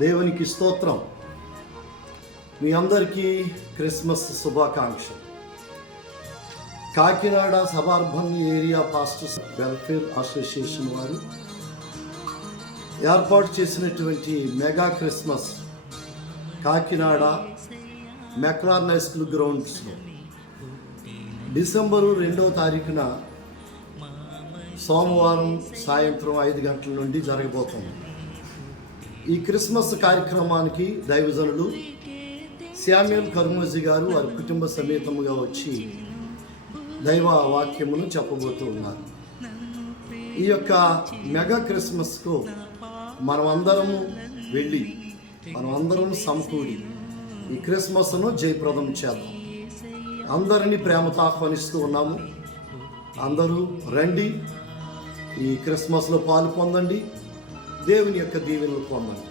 దేవునికి స్తోత్రం. మీ అందరికీ క్రిస్మస్ శుభాకాంక్షలు. Kakinada suburban area pastors welfare association వారు ఏర్పాటు చేసినటువంటి mega Christmas Kakinada McLaurin high school గ్రౌండ్స్లో డిసెంబరు 2వ తారీఖున సోమవారం సాయంత్రం 5 గంటల నుండి జరగబోతుంది. ఈ క్రిస్మస్ కార్యక్రమానికి దైవజనులు శామ్యూల్ కర్మోజీ గారు వారి కుటుంబ సమేతముగా వచ్చి దైవ వాక్యమును చెప్పబోతూ ఉన్నారు. ఈ యొక్క మెగా క్రిస్మస్కు మనమందరము వెళ్ళి మనమందరం సమకూడి ఈ క్రిస్మస్ను జయప్రదం చేద్దాం. అందరినీ ప్రేమతో ఆహ్వానిస్తూ ఉన్నాము. అందరూ రండి, ఈ క్రిస్మస్లో పాలు పొందండి, దేవుని యొక్క దీవెనలు పొందండి.